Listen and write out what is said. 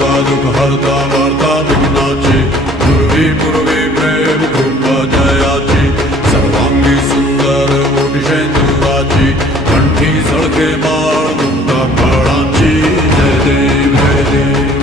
सुखा दुख हरता वार्ता विघ्नाची पूर्वी पूर्वी प्रेम कृपा जयाची सर्वांगी सुंदर ओटी शेंदुराची कंठी झळके माळ मुक्ता फळाची जय देव जय देव